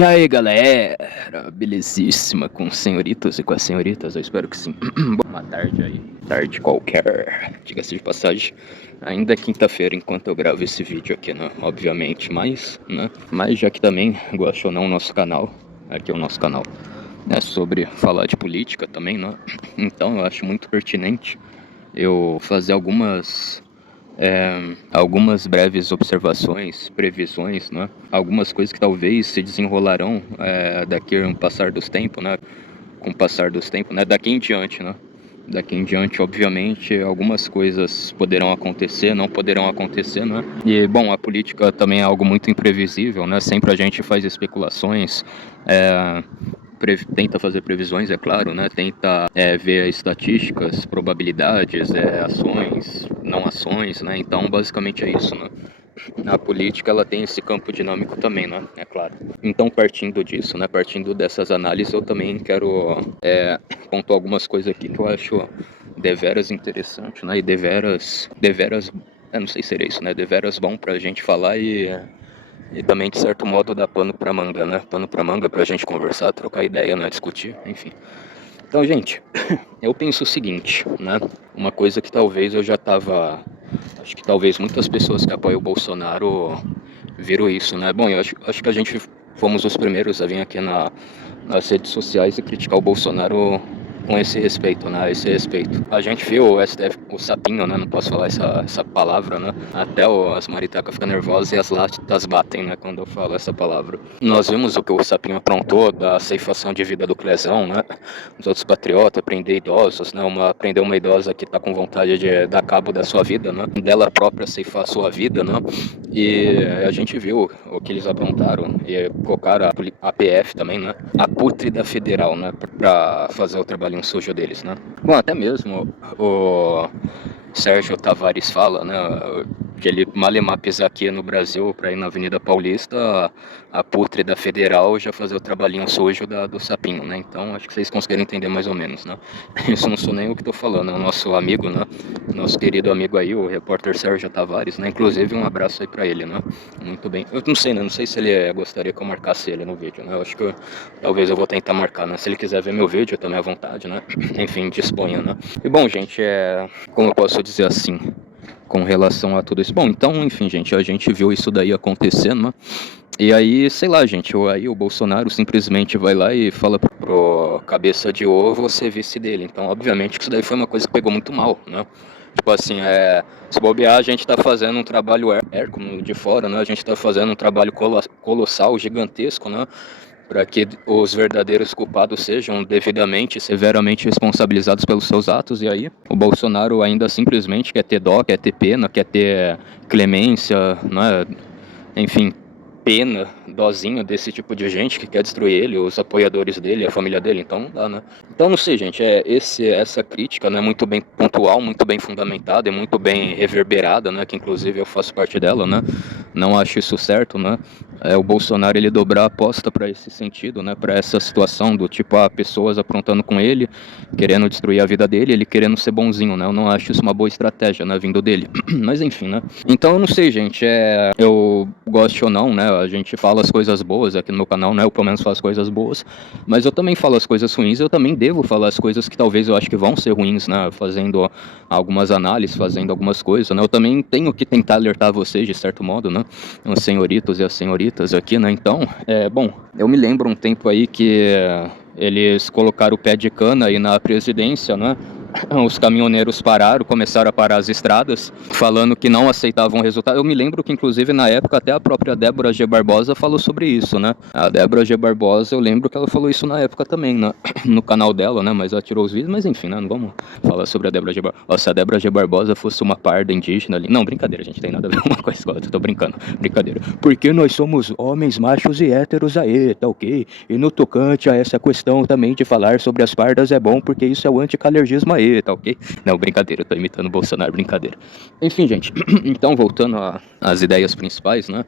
E aí galera, belezíssima com os senhoritos e com as senhoritas, eu espero que sim. Boa tarde aí, tarde qualquer, diga-se de passagem. Ainda é quinta-feira enquanto eu gravo esse vídeo aqui, né? Obviamente, mas já que também, gosto ou não, o nosso canal, aqui é o nosso canal, é sobre falar de política também, né? Então eu acho muito pertinente eu fazer algumas breves observações, previsões, né? Algumas coisas que talvez se desenrolarão daqui a um passar dos tempos, né? Com o passar dos tempos, né? Daqui em diante, né? Daqui em diante, obviamente, algumas coisas poderão acontecer, não poderão acontecer, né? E, bom, a política também é algo muito imprevisível, né? Sempre a gente faz especulações, tenta fazer previsões, é claro, né? Tenta ver estatísticas, probabilidades, ações, não ações, né? Então, basicamente é isso, né? A política, ela tem esse campo dinâmico também, né? É claro. Então, partindo disso, né? Partindo dessas análises, eu também quero pontuar algumas coisas aqui que eu acho deveras interessante, né? E deveras, eu não sei se seria isso, né? Deveras bom pra gente falar e também, de certo modo, dar pano pra manga, né? Pano pra manga pra gente conversar, trocar ideia, né? Discutir, enfim. Então, gente, eu penso o seguinte, né? Uma coisa que talvez eu já tava... Acho que talvez muitas pessoas que apoiam o Bolsonaro viram isso, né? Bom, eu acho que a gente fomos os primeiros a vir aqui nas redes sociais e criticar o Bolsonaro com esse respeito, né? Esse respeito. A gente viu o STF, o sapinho, né? Não posso falar essa palavra, né? Até as maritacas ficam nervosas e as latas batem, né? Quando eu falo essa palavra. Nós vimos o que o sapinho aprontou da ceifação de vida do Clezão, né? Os outros patriotas, prender idosos, né? Prender uma idosa que tá com vontade de dar cabo da sua vida, né? Dela própria ceifar a sua vida, né? E a gente viu o que eles aprontaram e colocaram a PF também, né? A pútrida federal, né? Pra fazer o trabalhinho sujo deles, né? Bom, até mesmo o Sérgio Tavares fala, né? Que ele malemar pisar aqui no Brasil para ir na Avenida Paulista, a pútrida federal já fazer o trabalhinho sujo do sapinho, né? Então acho que vocês conseguiram entender mais ou menos, né? Isso não sou nem eu que tô falando, é o nosso amigo, né? Nosso querido amigo aí, o repórter Sérgio Tavares, né? Inclusive um abraço aí pra ele, né? Muito bem. Eu não sei, né? Não sei se ele gostaria que eu marcasse ele no vídeo, né? Eu acho que talvez eu vou tentar marcar, né? Se ele quiser ver meu vídeo, também à vontade, né? Enfim, disponha, né? E bom, gente, como eu posso dizer assim, com relação a tudo isso. Bom, então, enfim, gente, a gente viu isso daí acontecendo, né? E aí, sei lá, gente, aí o Bolsonaro simplesmente vai lá e fala pro cabeça de ovo ser vice dele. Então, obviamente, que isso daí foi uma coisa que pegou muito mal, né? Tipo assim, se bobear, a gente tá fazendo um trabalho hércules de fora, né? A gente tá fazendo um trabalho colossal, gigantesco, né? Para que os verdadeiros culpados sejam devidamente, severamente responsabilizados pelos seus atos. E aí, o Bolsonaro ainda simplesmente quer ter dó, quer ter pena, quer ter clemência, né? Enfim, pena, dozinho desse tipo de gente que quer destruir ele, os apoiadores dele, a família dele, então não dá, né? Então não sei, gente, essa crítica, né, muito bem pontual, muito bem fundamentada e muito bem reverberada, né, que inclusive eu faço parte dela, né? Não acho isso certo, né? O Bolsonaro, ele dobrar a aposta para esse sentido, né, para essa situação do tipo, pessoas aprontando com ele, querendo destruir a vida dele, ele querendo ser bonzinho, né? Eu não acho isso uma boa estratégia, né, vindo dele. Mas enfim, né? Então eu não sei, gente, eu gosto ou não, né? A gente fala as coisas boas aqui no meu canal, né? Eu pelo menos falo as coisas boas, mas eu também falo as coisas ruins, eu também devo falar as coisas que talvez eu acho que vão ser ruins, né? Fazendo algumas análises, fazendo algumas coisas, né? Eu também tenho que tentar alertar vocês, de certo modo, né? Os senhoritos e as senhoritas aqui, né? Então, bom, eu me lembro um tempo aí que eles colocaram o pé de cana aí na presidência, né? Os caminhoneiros começaram a parar as estradas, falando que não aceitavam o resultado. Eu me lembro que, inclusive, na época, até a própria Débora G. Barbosa falou sobre isso, né? A Débora G. Barbosa, eu lembro que ela falou isso na época também, né? No canal dela, né? Mas ela tirou os vídeos, mas enfim, né? Não vamos falar sobre a Débora G. Barbosa. Se a Débora G. Barbosa fosse uma parda indígena ali... Não, brincadeira, gente, tem nada a ver uma coisa com a outra, eu tô brincando, brincadeira. Porque nós somos homens machos e héteros aí, tá ok? E no tocante a essa questão também de falar sobre as pardas é bom, porque isso é o anticalergismo aí, tá ok? Não, brincadeira, eu tô imitando o Bolsonaro, brincadeira. Enfim, gente, então voltando às ideias principais, né?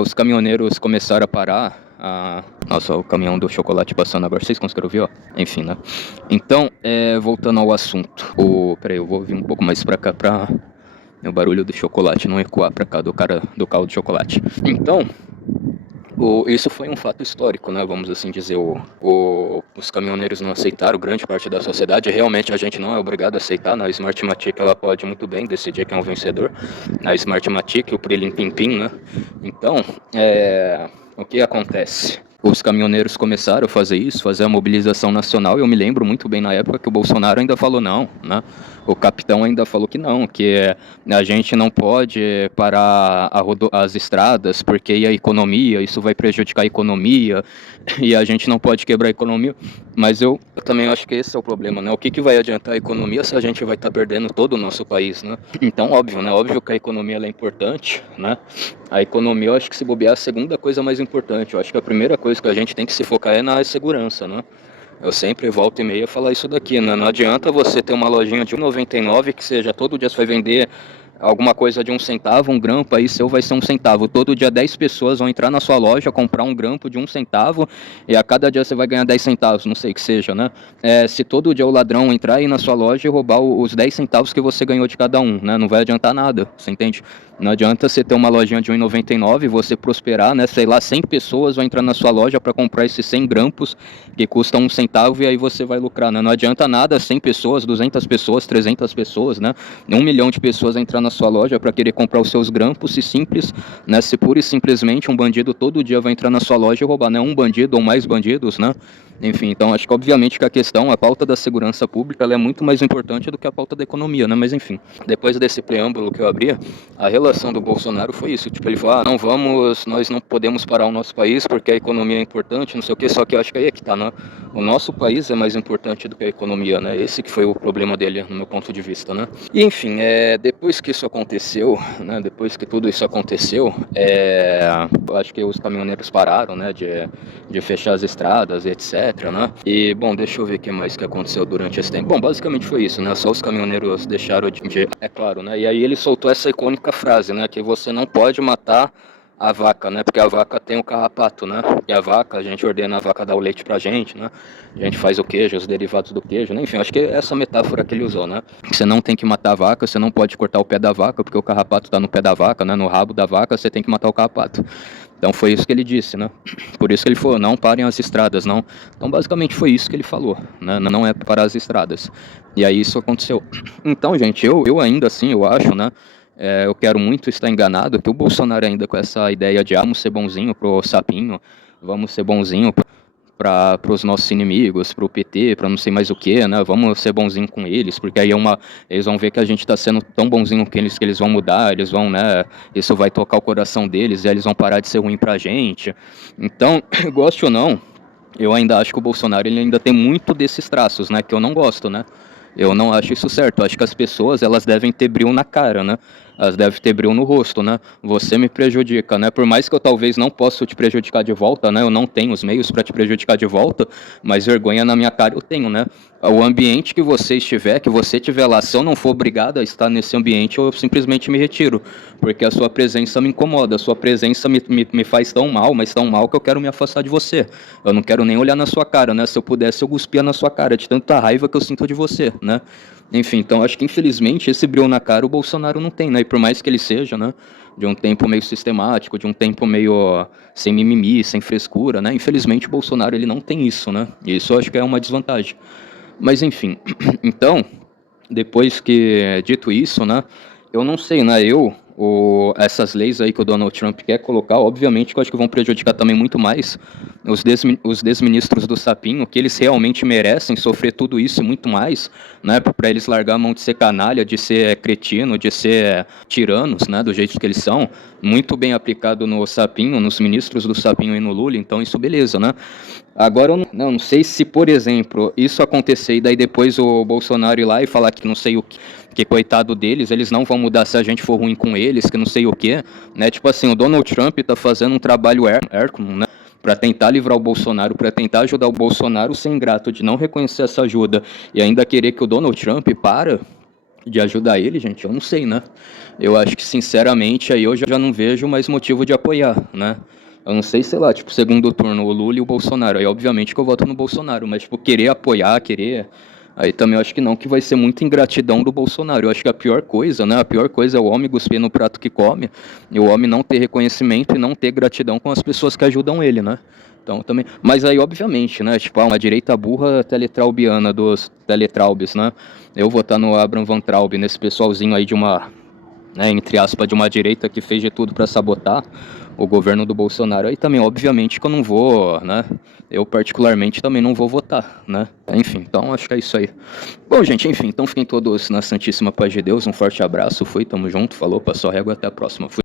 Os caminhoneiros começaram a parar. Nossa, o caminhão do chocolate passando agora, vocês conseguiram ouvir, ó? Enfim, né? Então, voltando ao assunto. Peraí, eu vou vir um pouco mais pra cá pra o barulho do chocolate não ecoar pra cá do carro do chocolate. Então, Isso foi um fato histórico, né? Vamos assim dizer. Os caminhoneiros não aceitaram, grande parte da sociedade. Realmente a gente não é obrigado a aceitar, né? A Smartmatic ela pode muito bem decidir quem é um vencedor. A Smartmatic, o Prilim Pim Pim, né? Então, o que acontece? Os caminhoneiros começaram a fazer isso, fazer a mobilização nacional. E eu me lembro muito bem na época que o Bolsonaro ainda falou não, né? O capitão ainda falou que não, que a gente não pode parar as estradas porque a economia, isso vai prejudicar a economia e a gente não pode quebrar a economia. Mas eu também acho que esse é o problema, né? O que vai adiantar a economia se a gente vai estar perdendo todo o nosso país, né? Então, óbvio, né? Óbvio que a economia ela é importante, né? A economia, eu acho que se bobear é a segunda coisa mais importante. Eu acho que a primeira coisa que a gente tem que se focar é na segurança, né? Eu sempre volto e meia falar isso daqui, né? Não adianta você ter uma lojinha de 1,99 que seja todo dia você vai vender alguma coisa de 1 centavo, um grampo aí seu vai ser 1 centavo. Todo dia 10 pessoas vão entrar na sua loja, comprar um grampo de 1 centavo e a cada dia você vai ganhar 10 centavos, não sei que seja, né? Se todo dia o ladrão entrar aí na sua loja e roubar os 10 centavos que você ganhou de cada um, né? Não vai adiantar nada, você entende? Não adianta você ter uma lojinha de 1,99, você prosperar, né? Sei lá, 100 pessoas vão entrar na sua loja para comprar esses 100 grampos que custam 1 centavo e aí você vai lucrar, né? Não adianta nada 100 pessoas, 200 pessoas, 300 pessoas, né? 1 milhão de pessoas entrar na sua loja para querer comprar os seus grampos, se simples, né? Se pura e simplesmente um bandido todo dia vai entrar na sua loja e roubar, né? Um bandido ou mais bandidos, né? Enfim, então acho que obviamente que a pauta da segurança pública, ela é muito mais importante do que a pauta da economia, né? Mas enfim, depois desse preâmbulo que eu abri, a relação do Bolsonaro foi isso, tipo, ele falou, nós não podemos parar o nosso país porque a economia é importante, não sei o que, só que eu acho que aí é que tá, né? O nosso país é mais importante do que a economia, né? Esse que foi o problema dele, no meu ponto de vista, né? E enfim, depois que isso aconteceu, né? Depois que tudo isso aconteceu, eu acho que os caminhoneiros pararam, né? De fechar as estradas, etc, né? E, bom, deixa eu ver o que mais que aconteceu durante esse tempo. Bom, basicamente foi isso, né? Só os caminhoneiros deixaram de... É claro, né? E aí ele soltou essa icônica frase, né? Que você não pode matar a vaca, né? Porque a vaca tem o carrapato, né? E a vaca, a gente ordena a vaca dar o leite pra gente, né? A gente faz o queijo, os derivados do queijo, né? Enfim, acho que é essa metáfora que ele usou, né? Você não tem que matar a vaca, você não pode cortar o pé da vaca, porque o carrapato tá no pé da vaca, né? No rabo da vaca, você tem que matar o carrapato. Então foi isso que ele disse, né? Por isso que ele falou, não parem as estradas, não. Então basicamente foi isso que ele falou, né? Não é parar as estradas. E aí isso aconteceu. Então, gente, eu ainda assim, eu acho, né? Eu quero muito estar enganado, que o Bolsonaro ainda com essa ideia de vamos ser bonzinho pro sapinho, vamos ser bonzinho para os nossos inimigos, para o PT, para não sei mais o que, né? Vamos ser bonzinho com eles, porque aí eles vão ver que a gente está sendo tão bonzinho com eles que eles vão mudar, eles vão, né? Isso vai tocar o coração deles e aí eles vão parar de ser ruim pra gente. Então, goste ou não, eu ainda acho que o Bolsonaro ele ainda tem muito desses traços, né? Que eu não gosto, né? Eu não acho isso certo. Eu acho que as pessoas elas devem ter brilho na cara, né? Elas devem ter brilho no rosto, né? Você me prejudica, né? Por mais que eu talvez não possa te prejudicar de volta, né? Eu não tenho os meios para te prejudicar de volta, mas vergonha na minha cara eu tenho, né? O ambiente que você estiver, que você estiver lá, se eu não for obrigado a estar nesse ambiente, eu simplesmente me retiro, porque a sua presença me incomoda, a sua presença me faz tão mal, mas tão mal que eu quero me afastar de você. Eu não quero nem olhar na sua cara, né? Se eu pudesse, eu cuspia na sua cara, de tanta raiva que eu sinto de você, né? Enfim, então acho que infelizmente esse brilho na cara o Bolsonaro não tem, né? E por mais que ele seja, né? De um tempo meio sistemático, de um tempo meio sem mimimi, sem frescura, né? Infelizmente o Bolsonaro ele não tem isso, né? E isso eu acho que é uma desvantagem. Mas enfim, então, depois que dito isso, né? Eu não sei, né? Essas leis aí que o Donald Trump quer colocar, obviamente que eu acho que vão prejudicar também muito mais os desministros do Sapinho, que eles realmente merecem sofrer tudo isso e muito mais, né? Para eles largar a mão de ser canalha, de ser cretino, de ser tiranos, né? Do jeito que eles são, muito bem aplicado no Sapinho, nos ministros do Sapinho e no Lula, então isso beleza, né? Agora eu não sei se, por exemplo, isso acontecer e daí depois o Bolsonaro ir lá e falar que não sei o que coitado deles, eles não vão mudar se a gente for ruim com eles, que não sei o que, né? Tipo assim, o Donald Trump tá fazendo um trabalho hércules, né? Para tentar livrar o Bolsonaro, para tentar ajudar o Bolsonaro, ser ingrato de não reconhecer essa ajuda e ainda querer que o Donald Trump para de ajudar ele, gente, eu não sei, né? Eu acho que, sinceramente, aí eu já não vejo mais motivo de apoiar, né? Eu não sei, sei lá, tipo, segundo turno, o Lula e o Bolsonaro. Aí, obviamente, que eu voto no Bolsonaro, mas, tipo, querer apoiar, querer Aí também eu acho que não, que vai ser muita ingratidão do Bolsonaro. Eu acho que a pior coisa, né? A pior coisa é o homem cuspir no prato que come, e o homem não ter reconhecimento e não ter gratidão com as pessoas que ajudam ele, né? Então também. Mas aí, obviamente, né? Tipo, uma direita burra teletraubiana dos teletraubes, né? Eu vou estar no Abraham Van Traub, nesse pessoalzinho aí de uma, né, entre aspas, de uma direita que fez de tudo para sabotar o governo do Bolsonaro. Aí também, obviamente, que eu não vou, né? Eu particularmente também não vou votar, né? Enfim, então acho que é isso aí. Bom, gente, enfim, então fiquem todos na Santíssima Paz de Deus. Um forte abraço, fui, tamo junto, falou, passou a régua, até a próxima. Fui.